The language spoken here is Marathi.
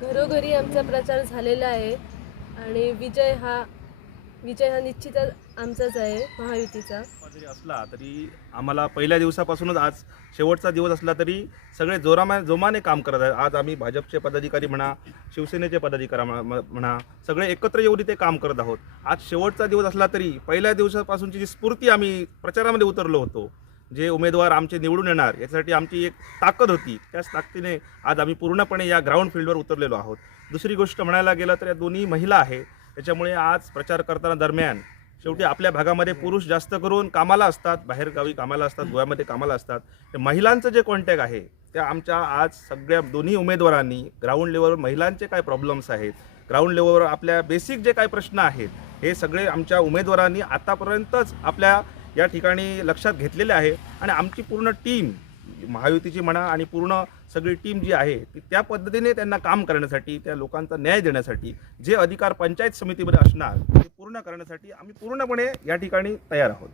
घरोघरी आमचा प्रचार झालेला आहे आणि विजय हा निश्चितच आमचाच आहे, महायुतीचा. जरी असला तरी आम्हाला पहिल्या दिवसापासूनच आज शेवटचा दिवस असला तरी सगळे जोमाने काम करत आहेत. आज आम्ही भाजपचे पदाधिकारी म्हणा, शिवसेनेचे पदाधिकारी म्हणा, सगळे एकत्र येऊन इथे काम करत आहोत. आज शेवटचा दिवस असला तरी पहिल्या दिवसापासूनची जी स्फूर्ती आम्ही प्रचारामध्ये उतरलो होतो, जे उमेदवार आमचे निवडून येणार याच्यासाठी आमची एक ताकद होती, त्याच ताकदीने आज आम्ही पूर्णपणे या ग्राउंड फील्डवर उतरलेलो आहोत. दुसरी गोष्ट म्हणायला गेलं तर या दोन्ही महिला आहे, त्याच्यामुळे आज प्रचार करताना दरम्यान शेवटी आपल्या भागामध्ये पुरुष जास्त करून कामाला असतात, बाहेरगावी कामाला असतात, गोव्यामध्ये कामाला असतात. महिलांचं जे कॉन्टॅक्ट आहे त्या आमच्या आज सगळ्या दोन्ही उमेदवारांनी ग्राउंड लेवलवर महिलांचे काय प्रॉब्लेम्स आहेत, ग्राउंड लेवलवर आपल्या बेसिक जे काय प्रश्न आहेत, हे सगळे आमच्या उमेदवारांनी आतापर्यंतच आपल्या या ठिकाणी लक्षात घेतलेले आहे. आणि आमची पूर्ण टीम महायुतीची म्हणा आणि पूर्ण सगळी टीम जी आहे ती त्या पद्धतीने त्यांना काम करण्यासाठी, त्या लोकांचा न्याय देण्यासाठी, जे अधिकार पंचायत समितीमध्ये असणार ते पूर्ण करण्यासाठी आम्ही पूर्णपणे या ठिकाणी तयार आहोत.